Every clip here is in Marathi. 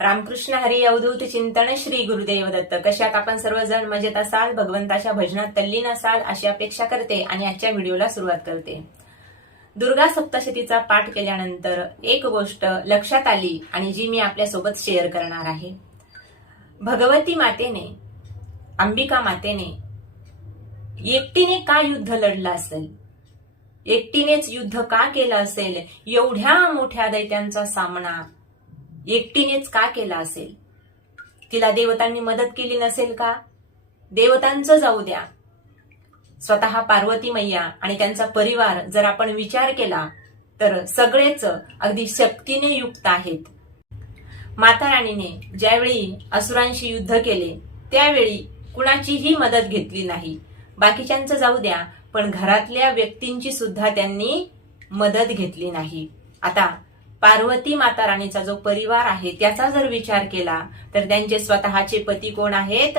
रामकृष्ण हरी अवधूत चिंतन श्री गुरुदेव दत्त. कशात आपण सर्वजण मजेत असाल, भगवंताच्या भजनात तल्लीन असाल अशी अपेक्षा करते आणि आजच्या व्हिडिओला सुरुवात करते. दुर्गा सप्तशतीचा पाठ केल्यानंतर एक गोष्ट लक्षात आली आणि जी मी आपल्यासोबत शेअर करणार आहे. भगवती मातेने, अंबिका मातेने एकटीने का युद्ध लढलं असेल, एकटीनेच युद्ध का केलं असेल, एवढ्या मोठ्या दैत्यांचा सामना एकटीनेच का केला असेल? तिला देवतांनी मदत केली नसेल का? देवतांचं जाऊ द्या, स्वतः पार्वती मैया आणि त्यांचा परिवार जर आपण विचार केला तर सगळेच अगदी शक्तीने युक्त आहेत. माता राणीने ज्यावेळी असुरांशी युद्ध केले त्यावेळी कुणाचीही मदत घेतली नाही. बाकीच्यांचं जाऊ द्या, पण घरातल्या व्यक्तींची सुद्धा त्यांनी मदत घेतली नाही. आता पार्वती माता राणीचा जो परिवार आहे त्याचा जर विचार केला तर त्यांचे स्वतःचे पती कोण आहेत?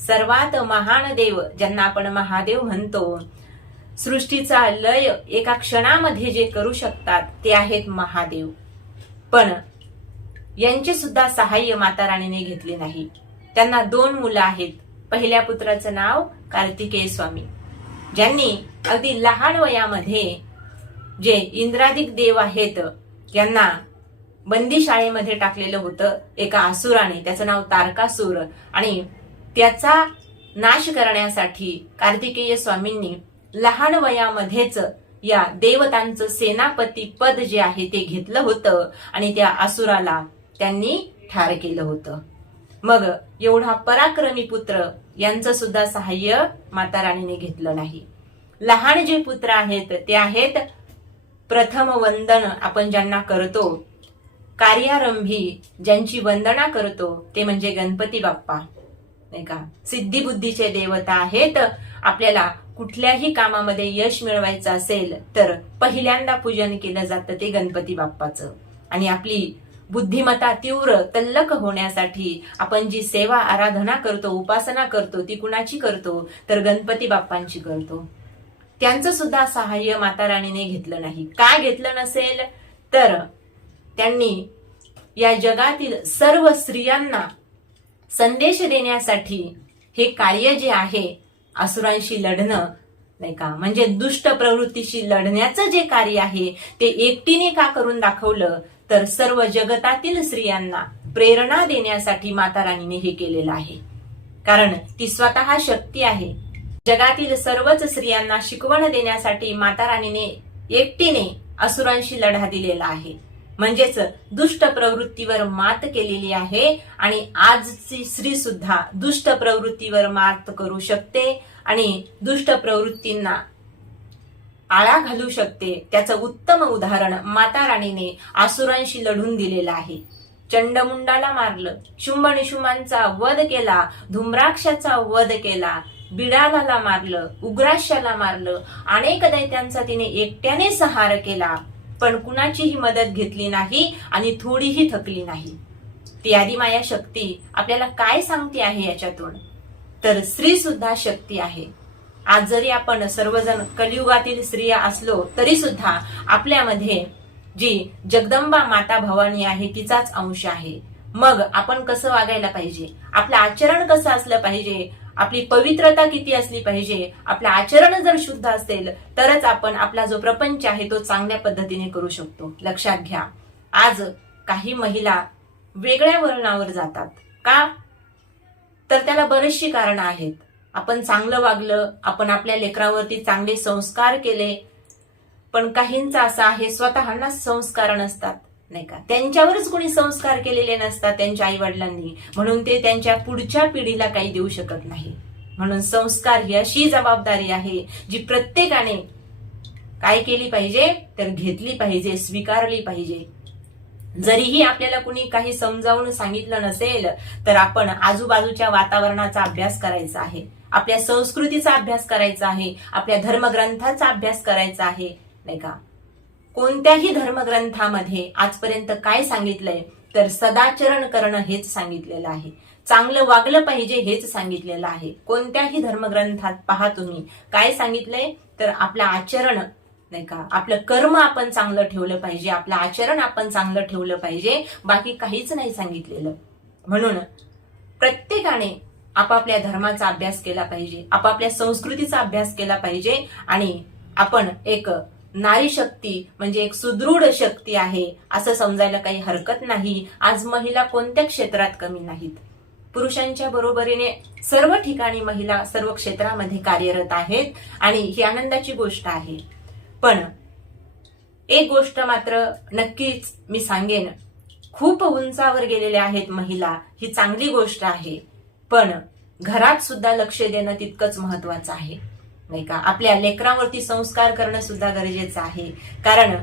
सर्वात महान देव, ज्यांना आपण महादेव म्हणतो. सृष्टीचा लय एका क्षणामध्ये जे करू शकतात ते आहेत महादेव. पण यांचे सुद्धा सहाय्य माता राणीने घेतले नाही. त्यांना 2 मुलं आहेत. पहिल्या पुत्राचं नाव कार्तिकेय स्वामी, ज्यांनी अगदी लहान वयामध्ये जे इंद्रादिक देव आहेत यांना बंदी शाळेमध्ये टाकलेलं होतं एका असुराने. त्याचं नाव तारकासूर. आणि त्याचा नाश करण्यासाठी कार्तिकेय स्वामींनी लहान वयामध्येच या देवतांचं सेनापती पद जे आहे ते घेतलं होतं आणि त्या असुराला त्यांनी ठार केलं होतं. मग एवढा पराक्रमी पुत्र यांचं सुद्धा सहाय्य माता राणीने घेतलं नाही. लहान जे पुत्र आहेत ते आहेत प्रथम वंदन आपण ज्यांना करतो, कार्यारंभी ज्यांची वंदना करतो ते म्हणजे गणपती बाप्पा, नाही का? सिद्धिबुद्धीचे देवता आहेत. आपल्याला कुठल्याही कामामध्ये यश मिळवायचं असेल तर पहिल्यांदा पूजन केलं जातं ते गणपती बाप्पाचं. आणि आपली बुद्धिमत्ता तीव्र तल्लख होण्यासाठी आपण जी सेवा आराधना करतो, उपासना करतो, ती कुणाची करतो? तर गणपती बाप्पांची करतो. त्यांचं सुद्धा सहाय्य माता राणीने घेतलं नाही. का घेतलं नसेल? तर त्यांनी या जगातील सर्व स्त्रियांना संदेश देण्यासाठी हे कार्य जे आहे असुरांशी लढणं, नाही का, म्हणजे दुष्ट प्रवृत्तीशी लढण्याचं जे कार्य आहे ते एकटीने का करून दाखवलं? तर सर्व जगतातील स्त्रियांना प्रेरणा देण्यासाठी माता राणीने हे केलेलं आहे. कारण ती स्वतः शक्ती आहे. जगातील सर्वच स्त्रियांना शिकवण देण्यासाठी माता राणीने एकटीने असुरांशी लढा दिलेला आहे. म्हणजेच दुष्ट प्रवृत्तीवर मात केलेली आहे. आणि आजची स्त्री सुद्धा दुष्ट प्रवृत्तीवर मात करू शकते आणि दुष्ट प्रवृत्तींना आळा घालू शकते. त्याचं उत्तम उदाहरण माता राणीने असुरांशी लढून दिलेलं आहे. चंडमुंडाला मारलं, शुंभ निशुंभांचा वध केला, धूम्राक्षाचा वध केला, बिडालाला मारलं, उग्राश्याला मारलं, अनेक दैत्यांचा तिने एकट्याने संहार केला. पण कुणाचीही मदत घेतली नाही आणि थोडीही थकली नाही. ती आदिमाया शक्ती आपल्याला काय सांगते आहे याच्यातून? तर स्त्री सुद्धा शक्ती आहे. आज जरी आपण सर्वजण कलियुगातील स्त्रिया असलो तरी सुद्धा आपल्यामध्ये जी जगदंबा माता भवानी आहे तिचाच अंश आहे. मग आपण कसं वागायला पाहिजे? आपलं आचरण कसं असलं पाहिजे? आपली पवित्रता किती असली पाहिजे? आपलं आचरण जर शुद्ध असेल तरच आपण आपला जो प्रपंच आहे तो चांगल्या पद्धतीने करू शकतो. लक्षात घ्या, आज काही महिला वेगळ्या वळणावर जातात. का? तर त्याला बरीचशी कारणं आहेत. आपण चांगलं वागलं, आपण आपल्या लेकरावरती चांगले संस्कार केले, पण काहींचा असा आहे स्वतःना संस्कार नसतात, नाही का? त्यांच्यावरच कोणी संस्कार केलेले नसतात त्यांच्या आई वडिलांनी, म्हणून ते त्यांच्या पुढच्या पिढीला काही देऊ शकत नाही. म्हणून संस्कार ही अशी जबाबदारी आहे जी प्रत्येकाने काय केली पाहिजे? तर घेतली पाहिजे, स्वीकारली पाहिजे. जरीही आपल्याला कुणी काही समजावून सांगितलं नसेल तर आपण आजूबाजूच्या वातावरणाचा अभ्यास करायचा आहे, आपल्या संस्कृतीचा अभ्यास करायचा आहे, आपल्या धर्मग्रंथाचा अभ्यास करायचा आहे, नाही का? कोणत्याही धर्मग्रंथामध्ये आजपर्यंत काय सांगितलंय? तर सदाचरण करणं हेच सांगितलेलं आहे. चांगलं वागलं पाहिजे हेच सांगितलेलं आहे. कोणत्याही धर्मग्रंथात पहा तुम्ही काय सांगितलंय? तर आपलं आचरण नाही का. आपलं कर्म आपण चांगलं ठेवलं पाहिजे, आपलं आचरण आपण चांगलं ठेवलं पाहिजे, बाकी काहीच नाही सांगितलेलं. म्हणून प्रत्येकाने आपापल्या धर्माचा अभ्यास केला पाहिजे, आपापल्या संस्कृतीचा अभ्यास केला पाहिजे आणि आपण एक नारी शक्ती म्हणजे एक सुदृढ शक्ती आहे असं समजायला काही हरकत नाही. आज महिला कोणत्या क्षेत्रात कमी नाहीत. पुरुषांच्या बरोबरीने सर्व ठिकाणी महिला सर्व क्षेत्रामध्ये कार्यरत आहेत आणि ही आनंदाची गोष्ट आहे. पण एक गोष्ट मात्र नक्कीच मी सांगेन, खूप उंचावर गेलेल्या आहेत महिला, ही चांगली गोष्ट आहे, पण घरात सुद्धा लक्ष देणं तितकंच महत्वाचं आहे, नाही का. आपल्या लेकरांवरती संस्कार करणं सुद्धा गरजेचं आहे. कारण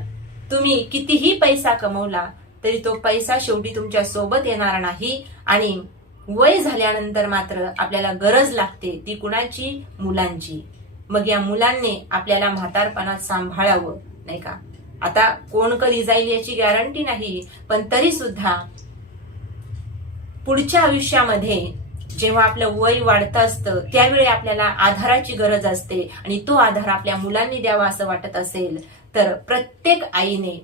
तुम्ही कितीही पैसा कमवला तरी तो पैसा शेवटी तुमच्या सोबत येणार नाही आणि वय झाल्यानंतर मात्र आपल्याला गरज लागते ती कुणाची, मुलांची. मग या मुलांनी आपल्याला म्हातारपणात सांभाळावं, नाही का. आता कोण कधी जाईल याची गॅरंटी नाही, पण तरी सुद्धा पुढच्या आयुष्यामध्ये जेव्हा आपलं वय वाढतं असतं त्यावेळी आपल्याला आधाराची गरज असते आणि तो आधार आपल्या मुलांनी द्यावा असं वाटत असेल तर प्रत्येक आईने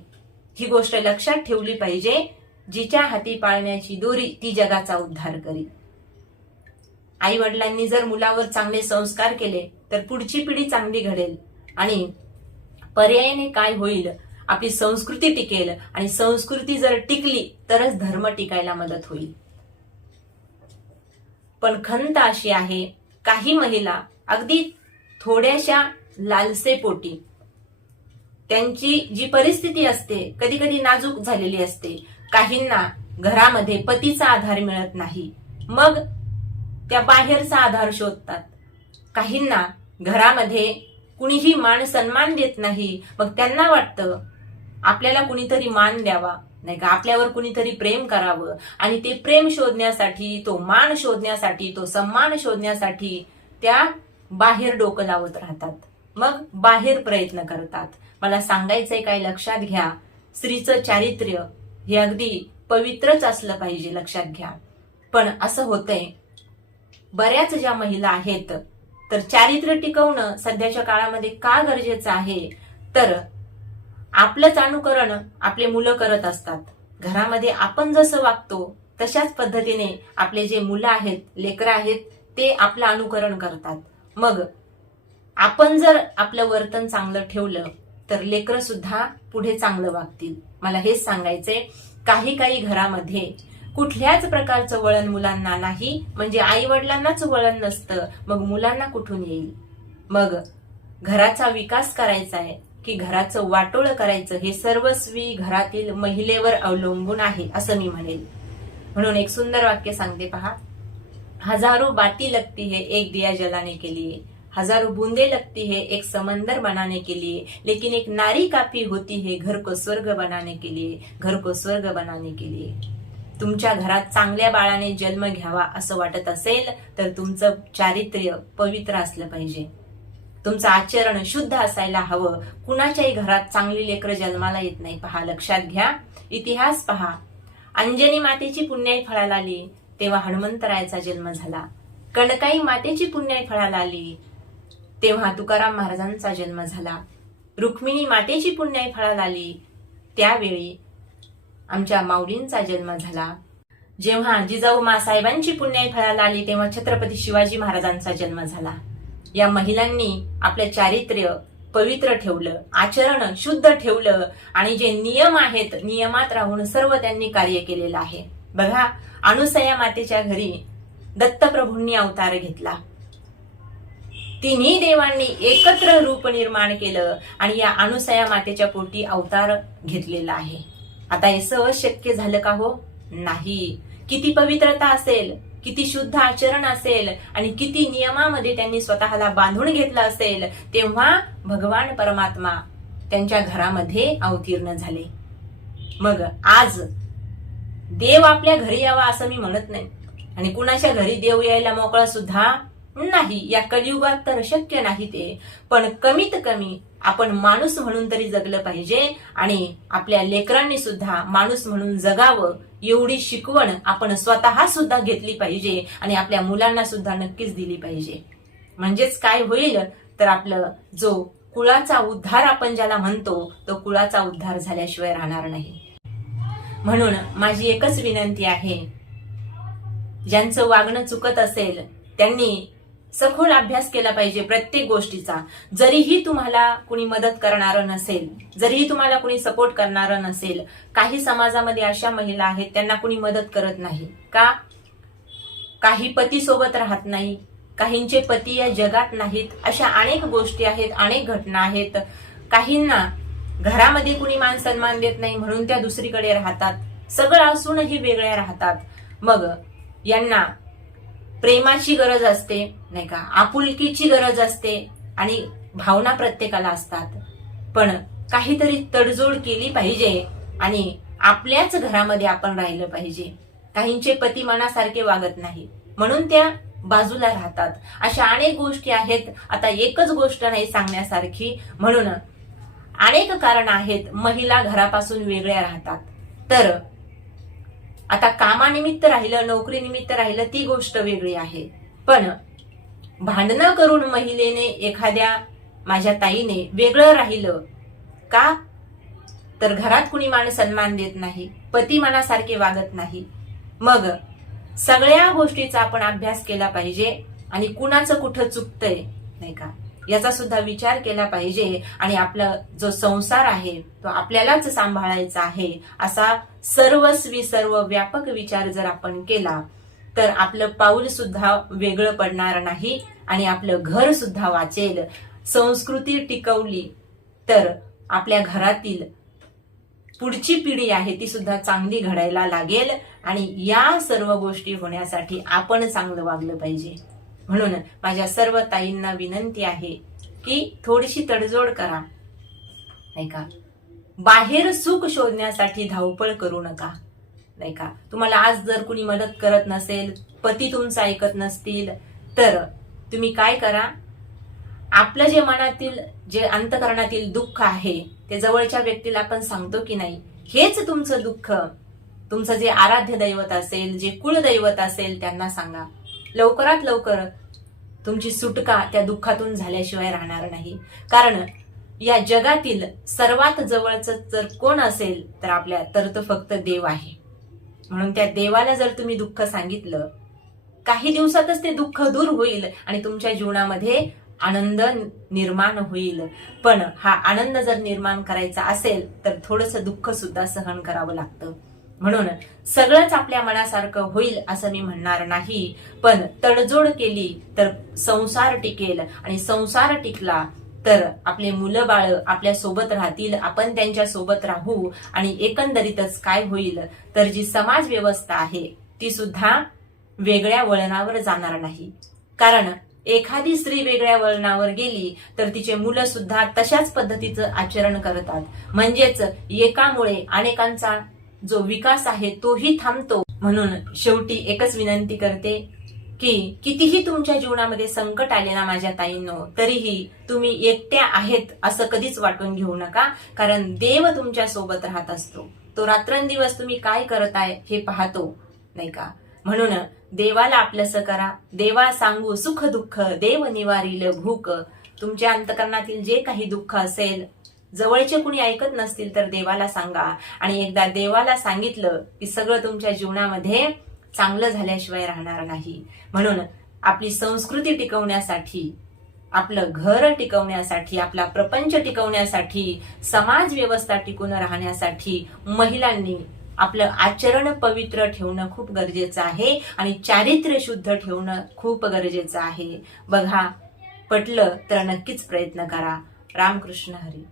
ही गोष्ट लक्षात ठेवली पाहिजे, जिच्या हाती पाळण्याची दोरी ती जगाचा उद्धार करी. आई वडिलांनी जर मुलावर चांगले संस्कार केले तर पुढची पिढी चांगली घडेल आणि पर्यायाने काय होईल, आपली संस्कृती टिकेल आणि संस्कृती जर टिकली तरच धर्म टिकायला मदत होईल. पण खंत अशी आहे, काही महिला अगदी थोड्याशा लालसेपोटी त्यांची जी परिस्थिती असते कधी कधी नाजूक झालेली असते, काहींना घरामध्ये पतीचा आधार मिळत नाही, मग त्या बाहेरचा आधार शोधतात. काहींना घरामध्ये कुणीही मान सन्मान देत नाही, मग त्यांना वाटतं आपल्याला कुणीतरी मान द्यावा, नाही का, आपल्यावर कुणीतरी प्रेम करावं आणि ते प्रेम शोधण्यासाठी, तो मान शोधण्यासाठी, तो सन्मान शोधण्यासाठी त्या बाहेर डोकं लावत राहतात, मग बाहेर प्रयत्न करतात. मला सांगायचंय काय, लक्षात घ्या, स्त्रीचं चारित्र्य हे अगदी पवित्रच असलं पाहिजे, लक्षात घ्या. पण असं होतंय, बऱ्याच ज्या महिला आहेत तर चारित्र्य टिकवणं सध्याच्या काळामध्ये का गरजेचं आहे, तर आपलंच अनुकरण आपले मुलं करत असतात. घरामध्ये आपण जसं वागतो तशाच पद्धतीने आपले जे मुलं आहेत, लेकरं आहेत, ते आपलं अनुकरण करतात. मग आपण जर आपलं वर्तन चांगलं ठेवलं तर लेकरं सुद्धा पुढे चांगलं वागतील. मला हेच सांगायचंय, काही काही घरामध्ये कुठल्याच प्रकारचं वळण मुलांना नाही, म्हणजे आई वडिलांनाच वळण नसतं, मग मुलांना कुठून येईल. मग घराचा विकास करायचा आहे की घराचं वाटोळं करायचं, हे सर्वस्वी घरातील महिलेवर अवलंबून आहे असं मी म्हणेल. म्हणून एक सुंदर वाक्य सांगते पहा, हजारो बाती लगती है एक दिया जलाने के लिए, हजारों बूंदे लगती है एक समंदर बनाने के लिए, लेकिन एक नारी काफी होती है घर को स्वर्ग बनाने के लिए, घर को स्वर्ग बनाने के लिए. तुमच्या घरात चांगल्या बाळाने जन्म घ्यावा असं वाटत असेल तर तुमचं चारित्र्य पवित्र असलं पाहिजे, तुमचं आचरण शुद्ध असायला हवं. कुणाच्याही घरात चांगली लेकरं जन्माला येत नाही. पहा, लक्षात घ्या, इतिहास पहा. अंजनी मातेची पुण्याई फळाला आली तेव्हा हनुमंतरायाचा जन्म झाला. कणकाई मातेची पुण्याई फळाला आली तेव्हा तुकाराम महाराजांचा जन्म झाला. रुक्मिणी मातेची पुण्याई फळाला आली त्यावेळी आमच्या माऊलींचा जन्म झाला. जेव्हा जिजाऊ मासाहेबांची पुण्याई फळाला आली तेव्हा छत्रपती शिवाजी महाराजांचा जन्म झाला. या महिलांनी आपलं चारित्र्य पवित्र ठेवलं, आचरण शुद्ध ठेवलं आणि जे नियम आहेत नियमात राहून सर्व त्यांनी कार्य केलेलं आहे. बघा, अनुसया मातेच्या घरी दत्तप्रभूंनी अवतार घेतला. तिन्ही देवांनी एकत्र रूप निर्माण केलं आणि या अनुसया मातेच्या पोटी अवतार घेतलेला आहे. आता हे सहज शक्य झालं का हो? नाही. किती पवित्रता असेल, किती शुद्ध आचरण असेल आणि किती नियमामध्ये त्यांनी स्वतःला बांधून घेतलं असेल, तेव्हा भगवान परमात्मा त्यांच्या घरामध्ये अवतीर्ण झाले. मग आज देव आपल्या घरी यावा असं मी म्हणत नाही आणि कुणाच्या घरी देव यायला मोकळा सुद्धा नाही. या कलियुगात तर शक्य नाही ते, पण कमीत कमी आपण माणूस म्हणून तरी जगलं पाहिजे आणि आपल्या लेकरांनी सुद्धा माणूस म्हणून जगावं एवढी शिकवण आपण स्वतः सुद्धा घेतली पाहिजे आणि आपल्या मुलांना सुद्धा नक्कीच दिली पाहिजे. म्हणजेच काय होईल तर आपलं जो कुळाचा उद्धार आपण ज्याला म्हणतो तो कुळाचा उद्धार झाल्याशिवाय राहणार नाही. म्हणून माझी एकच विनंती आहे, ज्यांचं वागणं चुकत असेल त्यांनी सखोल अभ्यास केला पाहिजे प्रत्येक गोष्टीचा. जरीही तुम्हाला कुणी मदत करणारं नसेल, जरीही तुम्हाला कुणी सपोर्ट करणारं नसेल, काही समाजामध्ये अशा महिला आहेत त्यांना कुणी मदत करत नाही का? काही पती सोबत राहत नाही, काहींचे पती या जगात नाहीत, अशा अनेक गोष्टी आहेत, अनेक घटना आहेत. काहींना घरामध्ये कुणी मान सन्मान देत नाही म्हणून त्या दुसरीकडे राहतात, सगळं असूनही वेगळ्या राहतात. मग यांना प्रेमाची गरज असते नाही का, आपुलकीची गरज असते आणि भावना प्रत्येकाला असतात. पण काहीतरी तडजोड केली पाहिजे आणि आपल्याच घरामध्ये आपण राहिलं पाहिजे. काहींचे पती मनासारखे वागत नाही म्हणून त्या बाजूला राहतात. अशा अनेक गोष्टी आहेत. आता एकच गोष्ट नाही सांगण्यासारखी, म्हणून अनेक कारण आहेत महिला घरापासून वेगळ्या राहतात. तर आता कामानिमित्त राहिलं, नोकरीनिमित्त राहिलं ती गोष्ट वेगळी आहे. पण भांडणं करून महिलेने, एखाद्या माझ्या ताईने वेगळं राहिलं का? तर घरात कुणी मान सन्मान देत नाही, पती मनासारखे वागत नाही. मग सगळ्या गोष्टीचा आपण अभ्यास केला पाहिजे आणि कुणाचं कुठं चुकतंय नाही का याचा सुद्धा विचार केला पाहिजे. आणि आपला जो संसार आहे तो आपल्यालाच सांभाळायचा आहे, असा सर्वस्वी सर्व व्यापक विचार जर आपण केला तर आपलं पाऊल सुद्धा वेगळं पडणार नाही आणि आपलं घर सुद्धा वाचेल. संस्कृती टिकवली तर आपल्या घरातील पुढची पिढी आहे ती सुद्धा चांगली घडायला लागेल आणि या सर्व गोष्टी होण्यासाठी आपण चांगलं वागलं पाहिजे. म्हणून माझ्या सर्व ताईंना विनंती आहे की थोडीशी तडजोड करा नाही का. बाहेर सुख शोधण्यासाठी धावपळ करू नका नाही का. तुम्हाला आज जर कुणी मदत करत नसेल, पती तुमचं ऐकत नसतील, तर तुम्ही काय करा, आपलं जे मनातील, जे अंतकरणातील दुःख आहे ते जवळच्या व्यक्तीला आपण सांगतो की नाही, हेच तुमचं दुःख तुमचं जे आराध्य दैवत असेल, जे कुलदैवत असेल त्यांना सांगा. लवकरात लवकर तुमची सुटका त्या दुःखातून झाल्याशिवाय राहणार नाही. कारण या जगातील सर्वात जवळचं जर कोण असेल तर तो फक्त देव आहे. म्हणून त्या देवाला जर तुम्ही दुःख सांगितलं, काही दिवसातच ते दुःख दूर होईल आणि तुमच्या जीवनामध्ये आनंद निर्माण होईल. पण हा आनंद जर निर्माण करायचा असेल तर थोडंसं दुःख सुद्धा सहन करावं लागतं. म्हणून सगळंच आपल्या मनासारखं होईल असं मी म्हणणार नाही, पण तडजोड केली तर संसार टिकेल आणि संसार टिकला तर आपले मुलं बाळ आपल्या सोबत राहतील, आपण त्यांच्या सोबत राहू आणि एकंदरीतच काय होईल तर जी समाज व्यवस्था आहे ती सुद्धा वेगळ्या वळणावर जाणार नाही. कारण एखादी स्त्री वेगळ्या वळणावर गेली तर तिचे मुलं सुद्धा तशाच पद्धतीचं आचरण करतात. म्हणजेच एकामुळे अनेकांचा जो विकास आहे तोही थांबतो. म्हणून शेवटी एकच विनंती करते की कितीही तुमच्या जीवनामध्ये संकट आले ना माझ्या ताईंनो, तरीही तुम्ही एकट्या आहेत असं कधीच वाटून घेऊ नका. कारण देव तुमच्या सोबत राहत असतो. तो रात्रंदिवस तुम्ही काय करत आहे हे पाहतो नाही का. म्हणून देवाला आपलंसं करा. देवा सांगू सुख दुःख, देव निवारील भूक. तुमच्या अंतकरणातील जे काही दुःख असेल, जवळचे कुणी ऐकत नसतील तर देवाला सांगा. आणि एकदा देवाला सांगितलं की सगळं तुमच्या जीवनामध्ये चांगलं झाल्याशिवाय राहणार नाही. म्हणून आपली संस्कृती टिकवण्यासाठी, आपलं घर टिकवण्यासाठी, आपला प्रपंच टिकवण्यासाठी, समाज व्यवस्था टिकून राहण्यासाठी महिलांनी आपलं आचरण पवित्र ठेवणं खूप गरजेचं आहे आणि चारित्र्य शुद्ध ठेवणं खूप गरजेचं आहे. बघा, पटलं तर नक्कीच प्रयत्न करा. रामकृष्ण हरी.